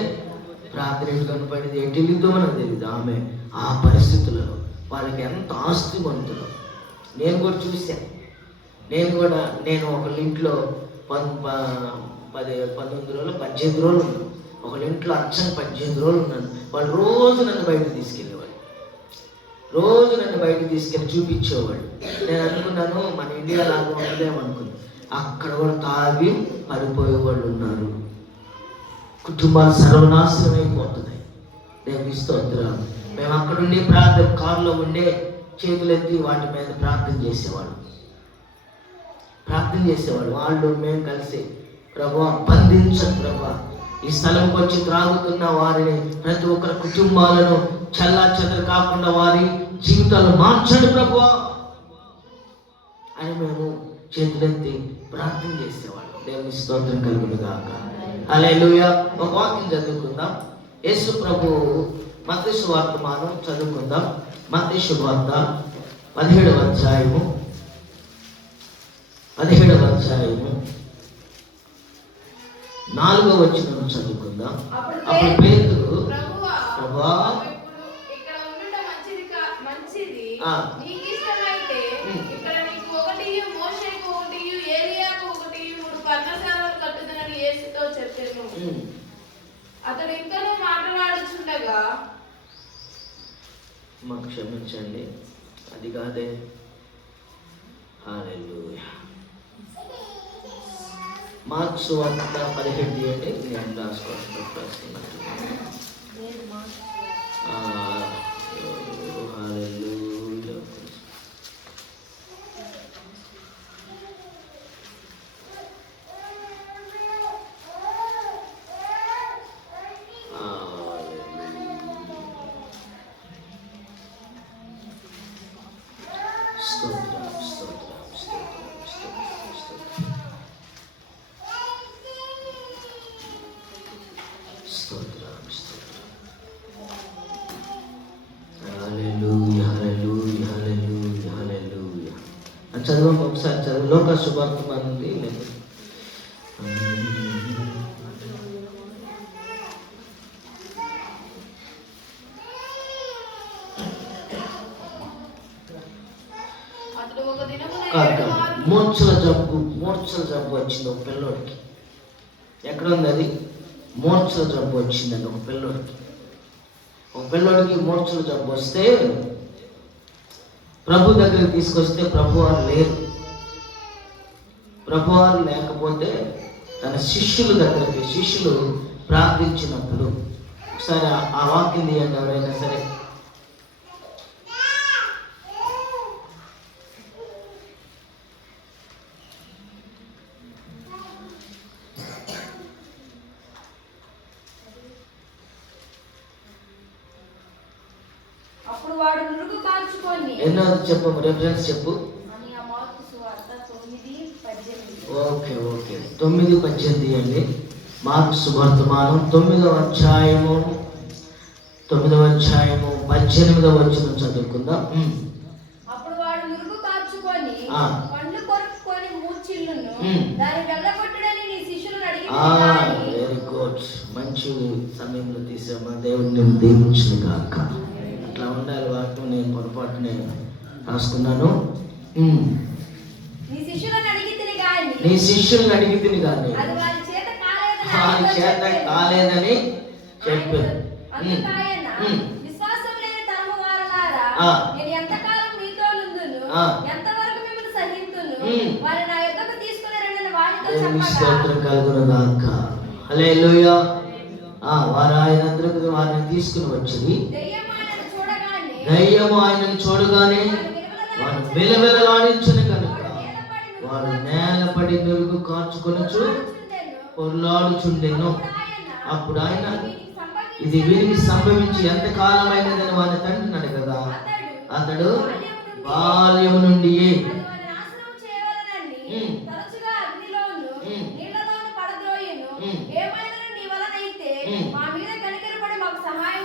ప్రార్థన ఎందుకు పడింది ఏంటి తెలియదో మనకు తెలియదు. ఆమె ఆ పరిస్థితులలో వాళ్ళకి ఎంత ఆస్తివంతులు. నేను కూడా చూశాను. నేను ఒకళ్ళ ఇంట్లో 18 రోజులు 18 రోజులు ఉన్నాను. ఒకళ్ళ ఇంట్లో అచ్చం 18 రోజులు ఉన్నాను. వాళ్ళు రోజు నన్ను బయటకు తీసుకెళ్ళేవాళ్ళు, రోజు నన్ను బయటకు తీసుకెళ్ళి చూపించేవాళ్ళు. నేను అనుకున్నాను మన ఇండియా లాగా ఉండదేమనుకున్నాను. అక్కడ కూడా తాగి పడిపోయే వాళ్ళు ఉన్నారు. కుటుంబాలు సర్వనాశనం అయిపోతున్నాయి. దేవుని స్తోత్రం. మేము అక్కడ ఉండి కారులో ఉండే చేతులెత్తి వాటి మీద ప్రార్థన చేసేవాళ్ళు. వాళ్ళు మేము కలిసి ప్రభువా బంధించండి ప్రభువా. ఈ స్థలంకి వచ్చి త్రాగుతున్న వారిని ప్రతి ఒక్కరి కుటుంబాలను చెల్లాచెదరు కాకుండా వారి జీవితాలు మార్చండి ప్రభువా అని మేము చేతులెత్తి ప్రార్థన చేసేవాళ్ళం. దేవుని స్తోత్రం కలుగును గాక. హల్లెలూయా. ఒక వాక్యం చదువుకుందాం. యేసు ప్రభు మత్తయి సువార్త మనం చదువుకుందాం. మత్తయి సువార్త 17వ అధ్యాయము 4వ వచనం చదువుకుందాం. అప్పుడు పేతురు ప్రభువా ఇక్కడ ఉండటం మంచిది ఆ. నీకు ఇష్టమైతే ఇక్కడ నీకు ఒకటియు మోషేకు ఒకటియు ఏలియాకు ఒకటియు 3 పర్ణశాలలు కట్టుదనని యేసుతో చెప్పెను. అతడు ఇంకనూ మాట్లాడుచుండగా మాకు క్షమించండి, అది కాదే. హల్లెలూయా. మార్క్స్ వార్త 17 తీయండి. నేను రాసుకోవాల్సిన ప్రశ్న. హల్లెలూయా. స్తోత్రం స్తోత్రం స్తోత్రం స్తోత్రం స్తోత్రం స్తోత్రం. హల్లెలూయా హల్లెలూయా హల్లెలూయా హల్లెలూయా. చదవండి ఒకసారి చదువు. లోక సువార్త నుండి మూర్ఛల జబ్బు వచ్చింది ఒక పిల్లోడికి. ఎక్కడ ఉంది అది? మూర్ఛల జబ్బు వచ్చిందండి ఒక పిల్లోడికి మూర్ఛల జబ్బు వస్తే ప్రభు దగ్గరికి తీసుకొస్తే ప్రభువారు లేరు. ప్రభువారు లేకపోతే తన శిష్యులు ప్రార్థించినప్పుడు ఒకసారి ఆ వాక్యం తీయండి ఎవరైనా సరే. ఎన్నో చెప్పు, రెఫరెన్స్ చెప్పు. ఓకే 9:18 అండి. మార్క్స్ వర్తమానం 9వ అధ్యాయము 18వ వచనం చదువుకుందాం. అప్పుడు వాడు నురుగు కార్చుకొని పండ్లు కొరుక్కొని మూర్ఛిల్లును దాని వెళ్ళగొట్టడని నీ శిష్యులను అడిగి. Very good. మంచి సమయంలో తీసామా. దేవుడిని దీవించును గాక. అట్లా ఉండాలి వాక్యం. నేను పొరపాటునే రాసుకున్నాను. నీ శిష్యులను అడిగి తిని కానీ వారి చేత కాలేదని చెప్పాను. విశ్వాసం లేని తరము వారలారా, నేను ఎంతకాలం మీతో నుండును, ఎంతవరకు మిమ్మల్ని సహింతును, వారిని నా యొద్దకు తీసుకుని రండని వారితో చెప్పగా. స్తోత్రం కలుగును గాక. హల్లెలూయా. వారు ఆయన దగ్గరకు వారిని తీసుకుని వచ్చి దయ్యము ఆయనను చూడగానే వారు విలవిలలాడించును కనుక వారు నేలపడి నురుగు కార్చుకొనుచు పొర్లాడుచుండెను. అప్పుడు ఆయన ఇది వీరికి సంభవించి ఎంత కాలమైనదని వారి తండ్రిని అడగగా అతడు బాల్యము నుండి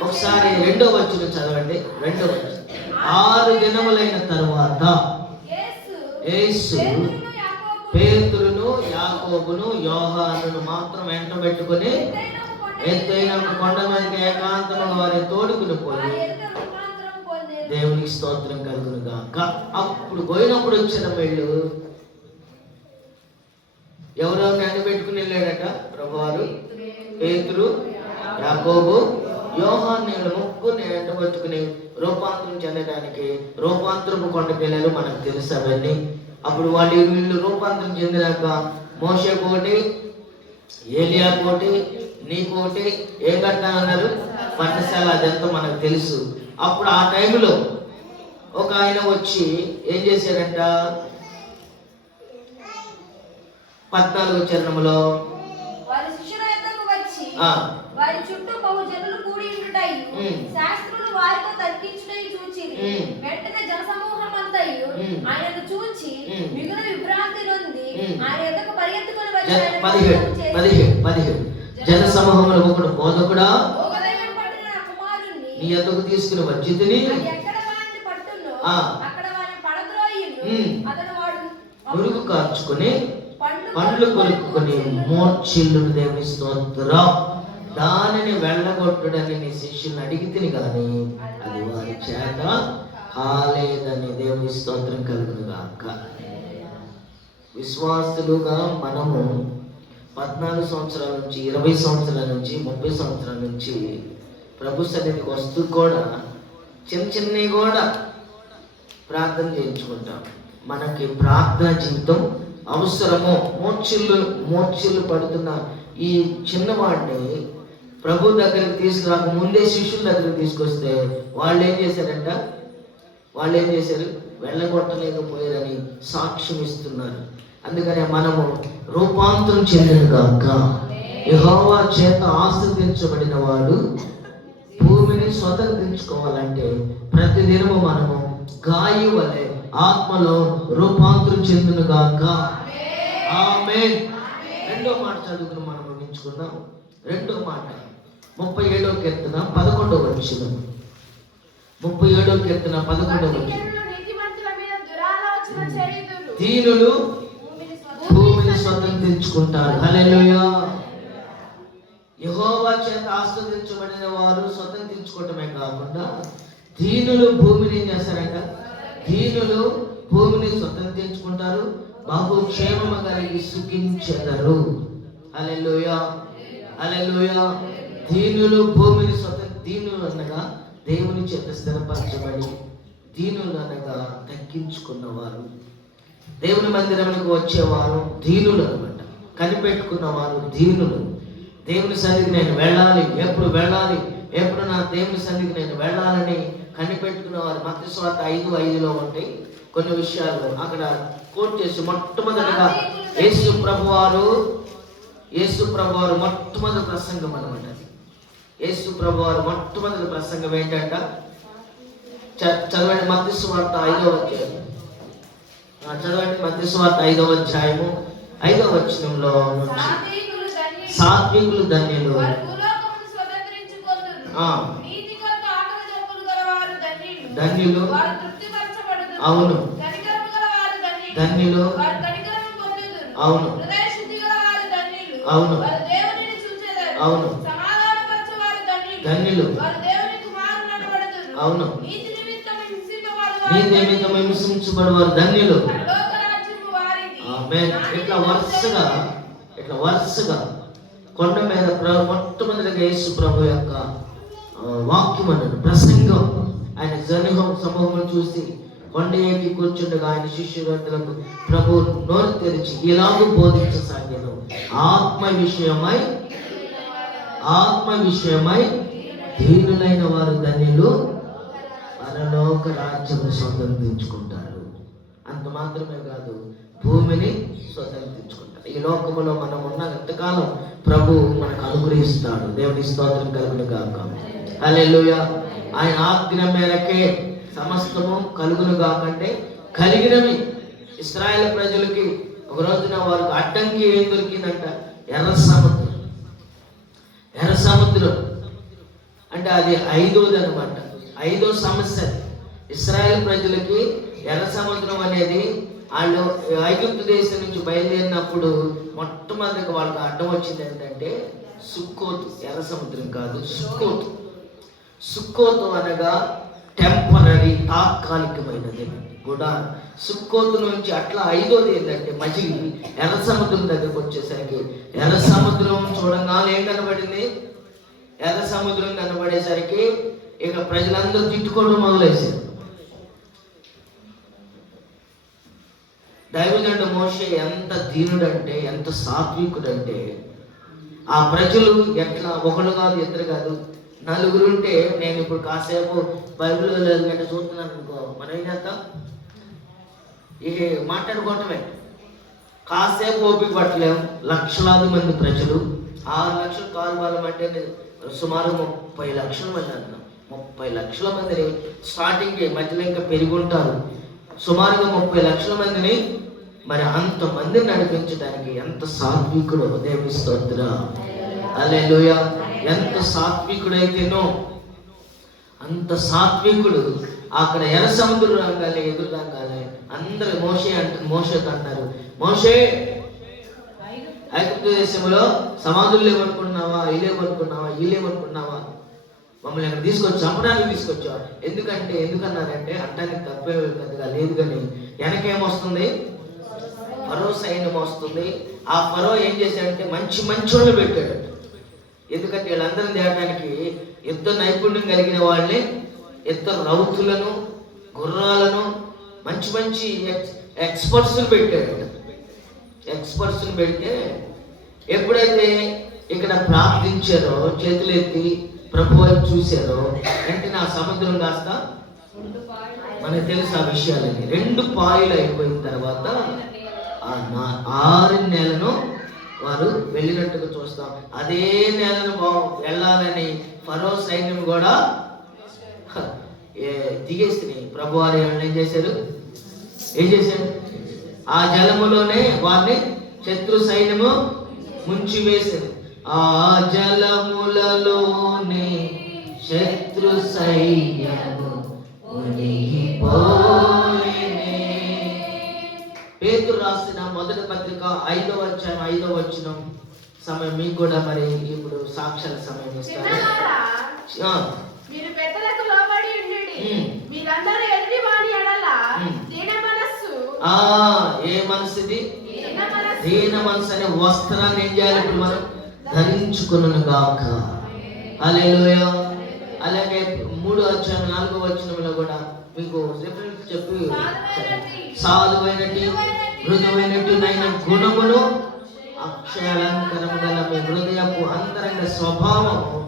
ఒకసారి 2వ వచనం చదవండి. 2వ వచనం. 6 దినములైన తరువాత యేసు పేతురును యాకోబును యోహానును మాత్రం వెంట పెట్టుకుని ఎత్తైన కొండ మీదకి ఏకాంతముగా వారి తోడుకుని పోయి దేవునికి స్తోత్రం కలుగును గాక. అప్పుడు పోయినప్పుడు వచ్చిన వీళ్ళు ఎవరో వెంట పెట్టుకుని వెళ్ళాడట ప్రభువారు. పేతురు, యాకోబు, యోహాను ముగ్గురిని వెంట పెట్టుకుని రూపాంతరం చెందడానికి రూపాంతరపు కొండకి వెళ్ళారు. మనకు తెలుసు అవన్నీ. అప్పుడు వీళ్ళు రూపాంతరం చెందినాక మోషే కోటి, ఏలియా కోటి, నీ కోటి ఏం కట్టాలన్నారు? పర్ణశాల. అదంతా మనకు తెలుసు. అప్పుడు ఆ టైంలో ఒక ఆయన వచ్చి ఏం చేశాడంట? 14వ చరణంలో ఆ. వారి చుట్టూ బహు జనులు కూడి ఉండుటయు శాస్త్రులు వారితో తర్కించుటయు చూచిరి. వెంటనే జనసమూహం అంతయు ఆయనను చూచి మిగులు విభ్రాంతి నొంది ఆయన ఎద్దకు పరిగెత్తుకొని వచ్చి ఆయన 17 జన సమూహంలో ఒకడు బోధకుడా భోగదైవం పట్టిన నా కుమారుణ్ణి నీ ఎద్దకు తీసుకుని వచ్చితిని. అది ఎక్కడ వారిని పట్టునో అక్కడ వారిని పడద్రోయును. అతడు వాడు మురుగు కార్చుకుని పండ్లు కొరుక్కుని మోర్చిల్లును. దేవుని స్తోత్రం. దానిని వెళ్ళగొట్టుడని నీ శిష్యుని అడిగితిని గాని అది వారి చేత కాలేదని. దేవుని స్తోత్రం కలుగును గాక. విశ్వాసులుగా మనము 14 సంవత్సరాల నుంచి 20 సంవత్సరాల నుంచి 30 సంవత్సరాల నుంచి ప్రభు సన్నిధికి వస్తూ కూడా చిన్నవి కూడా ప్రార్థన చేయించుకుంటాం. మనకి ప్రార్థన జీవితం అవసరము. మోర్చిల్లు పడుతున్న ఈ చిన్నవాడిని ప్రభు దగ్గరికి తీసుకురాక ముందే శిష్యుల దగ్గరికి తీసుకొస్తే వాళ్ళు ఏం చేశారు? వెళ్ళగొట్టలేకపోయారని సాక్ష్యం ఇస్తున్నారు. అందుకనే మనము రూపాంతరం చెందినగాక. యెహోవా చేత ఆశీర్వదించబడిన వాడు భూమిని స్వతంత్రించుకోవాలంటే ప్రతిదినము మనము గాయి వలె ఆత్మలో రూపాంతరం చెందునుగాక. ఆమేన్. రెండో మాట చదువుకుని మనం ముగించుకుందాం. రెండో మాట 37వ కీర్తన 11వ వచనం. 37వ కీర్తన 11వ వచనం. దీనులు భూమిని స్వతంత్రించుకుంటారు. హల్లెలూయా. యెహోవా చేత ఆశీర్వదించబడిన వారు స్వతంత్రించుకోవటమే కాకుండా దీనులు భూమిని ఏం చేస్తారంట? దీనులు భూమిని స్వతంత్రించుకుంటారు, బహుక్షేమము కలిగి సుఖించెదరు. హల్లెలూయా, హల్లెలూయా. దీనులు భూమిని దీనులు అనగా దేవుని చేత స్థిరపరచబడి, దీనులు అనగా తగ్గించుకున్నవారు, దేవుని మందిరంలోకి వచ్చేవారు దీనులు అనమాట. కనిపెట్టుకున్నవారు దీనులు. దేవుని సన్నిధికి నేను వెళ్ళాలి, ఎప్పుడు నా దేవుని సన్నిధికి నేను వెళ్ళాలని కనిపెట్టుకున్నవారు. మత్తయి సువార్త 5:5లో ఉంటాయి కొన్ని విషయాలు. అక్కడ కోట్ చేసి మొట్టమొదటిగా యేసు ప్రభువారు మొట్టమొదటి ప్రసంగం అనమాట. యేసు ప్రభువారు మొట్టమొదటి ప్రసంగం ఏంటంట? చదవండి మత్తయి సువార్త 5వ అధ్యాయం. చదవండి మత్తయి సువార్త 5వ అధ్యాయము 5వ వచనంలో నుంచి. సాత్వికులు ధన్యులు, ధన్యులు. అవును, ధన్యులు. అవును, అవును, అవును, ధన్యులు. అవును, నీతి నిమిత్తం హింసించబడేవారు ధన్యులు. ఇట్లా వరుసగా కొండ మీద మొట్టమొదటిగా యేసు ప్రభు యొక్క వాక్యం అన్నాడు, ప్రసంగం. ఆయన సమూహం చూసి కొండ ఎక్కి కూర్చుండగా ఆయన శిష్యులకు ప్రభు నోరు తెరిచి ఇలాగూ బోధించసాగాను, ఆత్మ విషయమై దీనులైన వారు ధన్యులు, పరలోక రాజ్యము స్వతంత్రించుకుంటారు. అంత మాత్రమే కాదు, భూమిని స్వతంత్రించుకుంటారు. ఈ లోకములో మనం ఉన్న ఎంతకాలం ప్రభు మనకు అనుగ్రహిస్తాడు. దేవుని స్తోత్రం కలుగును గాక. హల్లెలూయా. ఆయన ఆజ్ఞ మేరకే సమస్తము కలుగును గాకంటే కలిగినవి. ఇశ్రాయేలు ప్రజలకి ఒక రోజున వారికి అడ్డంకి ఏం దొరికిందంట? ఎర్ర సముద్రం అంటే అది 5వది అనమాట. 5వ సమస్య ఇశ్రాయేలు ప్రజలకి. ఎర్ర సముద్రం అనేది వాళ్ళు ఐగుప్తు దేశం నుంచి బయలుదేరినప్పుడు మొట్టమొదటిగా వాళ్ళకి అడ్డం వచ్చింది ఏంటంటే సుక్కోతు. ఎర్ర సముద్రం కాదు, సుక్కోతు అనగా టెంపరరీ, తాత్కాలికమైనది కూడా. సుక్కోతు నుంచి అట్లా 5వది ఏంటంటే మజిలీ. ఎర్ర సముద్రం దగ్గరకు వచ్చేసరికి ఎర్ర సముద్రం చూడంగానే ఏం కనబడింది? ఎర్ర సముద్రం కనబడేసరికి ఇక ప్రజలందరూ తిట్టుకోవడం మొదలేశారు. దైవజనుడు మోషే ఎంత దీనుడంటే, ఎంత సాత్వికుడంటే, ఆ ప్రజలు ఎట్లా ఒకళ్ళు కాదు, ఇద్దరు కాదు, 4 ఉంటే, నేను ఇప్పుడు కాసేపు బైబిల్ గంట చూస్తున్నాను అనుకో, మనం ఏం చేస్తాం? ఇక మాట్లాడుకోవటమే. కాసేపు ఓపిక పట్టలేము. లక్షలాది మంది ప్రజలు 6 లక్షల కారు బలం అంటే సుమారు 30 లక్షల మంది అంటున్నాం. 30 లక్షల మందిని స్టార్టింగ్ మధ్యలో ఇంకా పెరుగుంటారు. సుమారుగా 30 లక్షల మందిని మరి అంతమందిని నడిపించడానికి ఎంత సాత్వికుడు దేవుని స్తోత్రం. హల్లెలూయా. ఎంత సాత్వికుడైతేనో అంత సాత్వికుడు అక్కడ ఎర్ర సముద్రం రంగాలే ఎదురు రంగాలే అందరు మోషేతో అంటారు, మోషే ఐగుప్తు దేశంలో సమాధులు లేవనుకున్నావా, ఇలేమనుకున్నావా, మమ్మల్ని అక్కడ తీసుకొచ్చి చంపడానికి తీసుకొచ్చావు. ఎందుకన్నారంటే అంటానికి తప్పే పెద్దగా లేదు, కానీ వెనకేమొస్తుంది, ఫరో సైన్యం వస్తుంది. ఆ ఫరో ఏం చేశాడంటే మంచి వాళ్ళు పెట్టాడు. ఎందుకంటే వీళ్ళందరినీ తేయడానికి యుద్ధ నైపుణ్యం కలిగిన వాళ్ళని, యుద్ధ రౌతులను, గుర్రాలను, మంచి ఎక్స్పర్ట్స్ని పెట్టాడు. ఎక్స్పర్ట్స్ని పెడితే ఎప్పుడైతే ఇక్కడ ప్రార్థించారో, చేతులెత్తి ప్రభు వైపు చూశారో, వెంటనే ఆ సముద్రం కాస్త మనకు తెలుసు ఆ విషయాలని 2 పాయలు అయిపోయిన తర్వాత 6 నెలను వారు వెళ్ళినట్టుగా చూస్తాం. అదే నెలను వెళ్ళాలని ఫరో సైన్యం కూడా దిగేస్తుంది. ప్రభు వారు ఏం చేశారు ఆ జలములోనే వారిని శత్రు సైన్యము ముంచి వేసింది. ఆ జలములలోనే శత్రు సైన్యము మునిగిపోయెనే. పేతురు రాసిన మొదటి పత్రిక 5వ అధ్యాయం 5వ వచనం. సమయం మీకు కూడా మరి ఇప్పుడు సాక్ష్యాల సమయం ఇస్తారు. మీరు పెద్దలకు లోబడి ఉండండి, మీరందరూ ఎదుటి వాని ఎడల దీన మనస్సు. ఏ మనసు ఇది? దీన మనసు అనే వస్త్రాన్ని ఏం చేయాలి ఇప్పుడు మనం ధరించుకున్నాను గాక. హల్లెలూయా. అలాగే 3వ అధ్యాయం 4వ వచనంలో కూడా మీకు రిఫరెన్స్ చెప్పి, సాధువైనటి మృదువైనట్టు నైన గుణములు అక్షయాలంకరము గల మీ హృదయపు అంతరంగ స్వభావము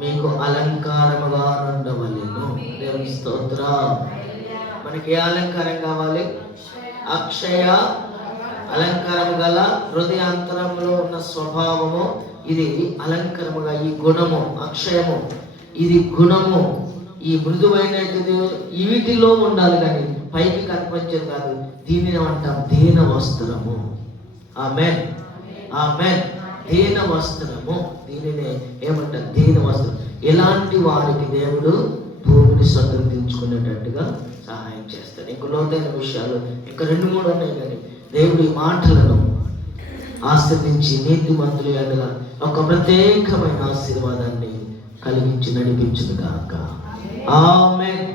మీకు అలంకారముగా ఉండవలెను. దేవుని స్తోత్రం. మనకి ఏ అలంకారం కావాలి? అక్షయ అలంకారము గల హృదయాంతరంలో ఉన్న స్వభావము, ఇది అలంకారముగా, ఈ గుణము అక్షయము, ఇది గుణము, ఈ మృదువైనది వీటిలో ఉండాలి, కానీ పైకి కనిపించేది కాదు. దీనిని అంటాం దీన వస్త్రము. ఆమేన్, ఆమేన్. దీన వస్త్రము, దీనినే ఏమంటారు? దీన వస్త్రం. ఇలాంటి వారికి దేవుడు భూమిని స్వతంత్రించుకునేటట్టుగా సహాయం చేస్తాడు. ఇంక లోతైన విషయాలు ఇంకా 2-3 ఉన్నాయి, కానీ దేవుడి మాటలను ఆస్వాదించి నీతిమంతుల ఎడల ఒక ప్రత్యేకమైన ఆశీర్వాదాన్ని కలిగించి నడిపించును గాక. ఆమేన్.